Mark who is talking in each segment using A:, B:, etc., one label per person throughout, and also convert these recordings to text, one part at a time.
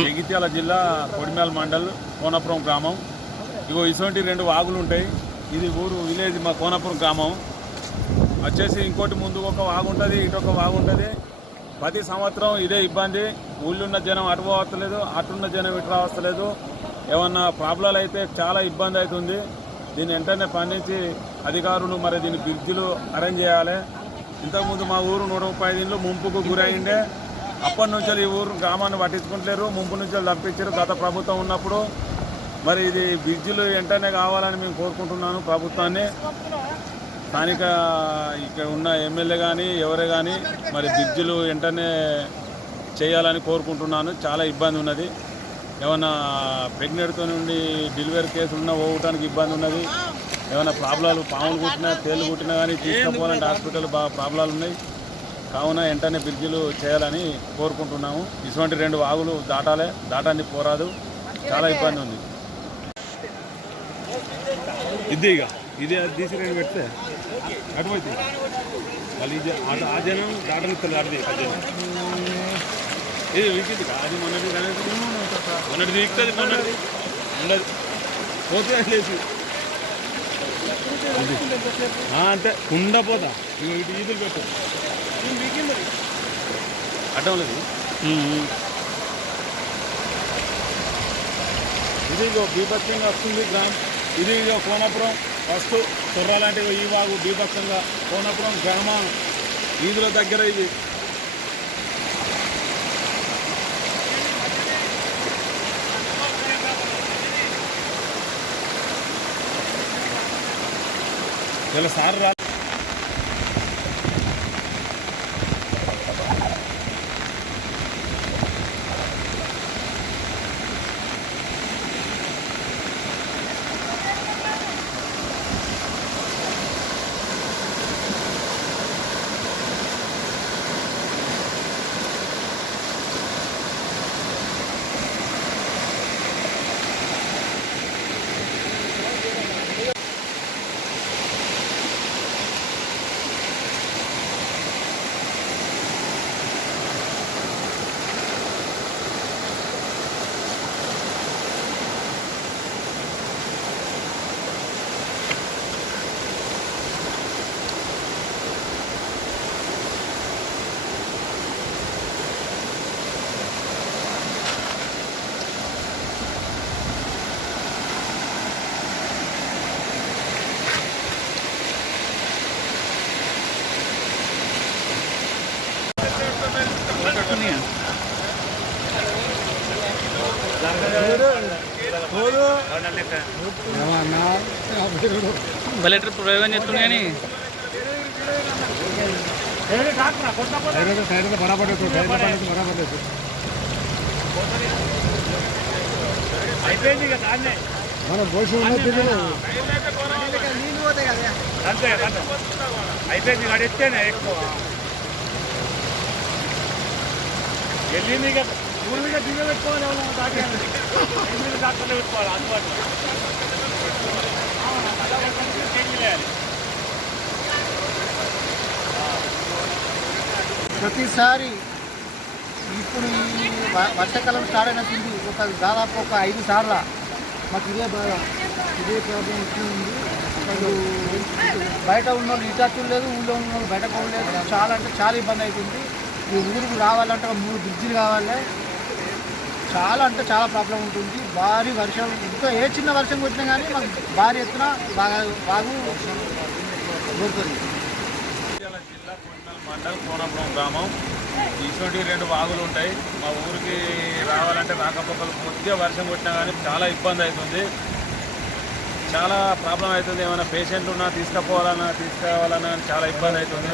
A: జగిత్యాల జిల్లా కొడిమేల మండల్ కోనపురం గ్రామం ఇగో ఇటువంటి రెండు వాగులు ఉంటాయి. ఇది ఊరు విలేజ్ మా కోనపురం గ్రామం. వచ్చేసి ఇంకోటి ముందు ఒక వాగు ఉంటుంది ఇటు ఒక వాగు ఉంటుంది. ప్రతి సంవత్సరం ఇదే ఇబ్బంది. ఊళ్ళున్న జనం అటు పోవస్తలేదు అటున్న జనం ఇటు రావస్తలేదు. ఏమన్నా ప్రాబ్లాలు అయితే చాలా ఇబ్బంది అవుతుంది. దీన్ని వెంటనే పండించి అధికారులు మరి దీని బ్రిడ్జిలు అరేంజ్ చేయాలి. ఇంతకుముందు మా ఊరు నూట ముప్పై ఐదు ముంపుకు గురైండే. అప్పటి నుంచి ఈ ఊరు గ్రామాన్ని పట్టించుకుంటలేరు ముంపు నుంచి తప్పించారు గత ప్రభుత్వం ఉన్నప్పుడు. మరి ఇది బ్రిడ్జిలు వెంటనే కావాలని మేము కోరుకుంటున్నాను ప్రభుత్వాన్ని. స్థానిక ఇక్కడ ఉన్న ఎమ్మెల్యే కానీ ఎవరే కానీ మరి బ్రిడ్జిలు వెంటనే చేయాలని కోరుకుంటున్నాను. చాలా ఇబ్బంది ఉన్నది. ఏమైనా ప్రెగ్నెంట్తో నుండి డెలివరీ కేసు ఉన్నా పోవటానికి ఇబ్బంది ఉన్నది. ఏమైనా ప్రాబ్లాలు పాములు కుట్టినా తేలు కుట్టినా కానీ తీసుకుపోవాలంటే హాస్పిటల్ బాగా ప్రాబ్లాలు ఉన్నాయి. కావున వెంటనే బ్రిడ్జిలు చేయాలని కోరుకుంటున్నాము. ఇటువంటి రెండు వాగులు దాటాలే దాటాన్ని పోరాదు. చాలా ఇబ్బంది ఉంది. ఇది ఇక ఇది అది తీసి రెండు పెడితే అటువైతే వాళ్ళు ఇది అటు ఆ జనం దాటనిస్తారు అడిది ఆ జనం. ఇది వీకింది అది మొన్నటి మొన్నటి వీక్తుంది మొన్నటి ఉండదు పోతే. ఆ, అంతే. ఉండపోతా ఇగో ఇటు ఈదులు పెట్టు. అడ్డం లేదు. ఇది ఇగో బీభత్సంగా వస్తుంది గ్రామం. ఇది ఇదిగో కోనపురం. ఫస్ట్ కుర్ర లాంటివి ఈ వాగు బీభత్సంగా. కోనపురం గ్రామం వీధుల దగ్గర ఇది. ఇలా సార్ రా
B: భలే ట్రిప్ ప్రయోగం చేస్తున్నాయి కానీ.
C: బరాబర్ బరాబర్
A: అయిపోయింది ఇక దాన్నే.
C: మనం
A: అయిపోయింది ఇక్కడ ఎత్తేనే ఎక్కువ. వెళ్ళింది ఇక ఊరి మీద దిగ పెట్టుకోవాలి ఎవరైనా డాక్టర్ ఎనిమిది డాక్టర్లు పెట్టుకోవాలి అందుబాటులో. చేంజ్ చేయాలి
C: ప్రతిసారి ఇప్పుడు ఈ వ- వర్షాకాలం స్టార్ట్ తిండి ఒక దాదాపు ఒక ఐదు సార్లు మాకు ఇదే బాధ. ఇదే ప్రాబ్లం వచ్చింది అసలు బయట ఉన్న వాళ్ళు ఇటాచులు లేదు ఊళ్ళో ఉన్న వాళ్ళు బయట పోవలేదు చాలా అంటే చాలా ఇబ్బంది అవుతుంది ఈ ఊరికి రావాలంటే ఒక మూడు బ్రిడ్జిలు కావాలి. చాలా అంటే చాలా ప్రాబ్లం ఉంటుంది. భారీ వర్షం. ఇంకా ఏ చిన్న వర్షం కొట్టినా కానీ మాకు భారీ ఎత్తున బాగా బాగు దొరుకుతుంది
A: మండల జిల్లా మండల్ కోనపురం గ్రామం. ఇటువంటి రెండు వాగులు ఉంటాయి. మా ఊరికి రావాలంటే రాకపోకలు కొద్దిగా వర్షం కొట్టినా కానీ చాలా ఇబ్బంది అవుతుంది. చాలా ప్రాబ్లం అవుతుంది. ఏమైనా పేషెంట్ ఉన్నా తీసుకుపోవాలన్నా తీసుకురావాలన్నా చాలా ఇబ్బంది అవుతుంది.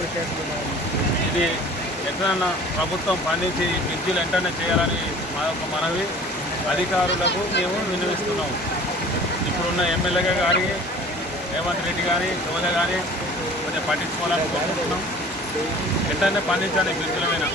A: ఇది ఎక్కడన్నా ప్రభుత్వం పండించి ఈ వెంటనే చేయాలని మా యొక్క మనవి అధికారులకు మేము వినిపిస్తున్నాము ఇప్పుడున్న ఎమ్మెల్యేగా కానీ రేవంత్ రెడ్డి కానీ సోదయ కానీ కొంచెం పట్టించుకోవాలని కోరుకుంటున్నాం. వెంటనే పండించాలి బిల్లులమైన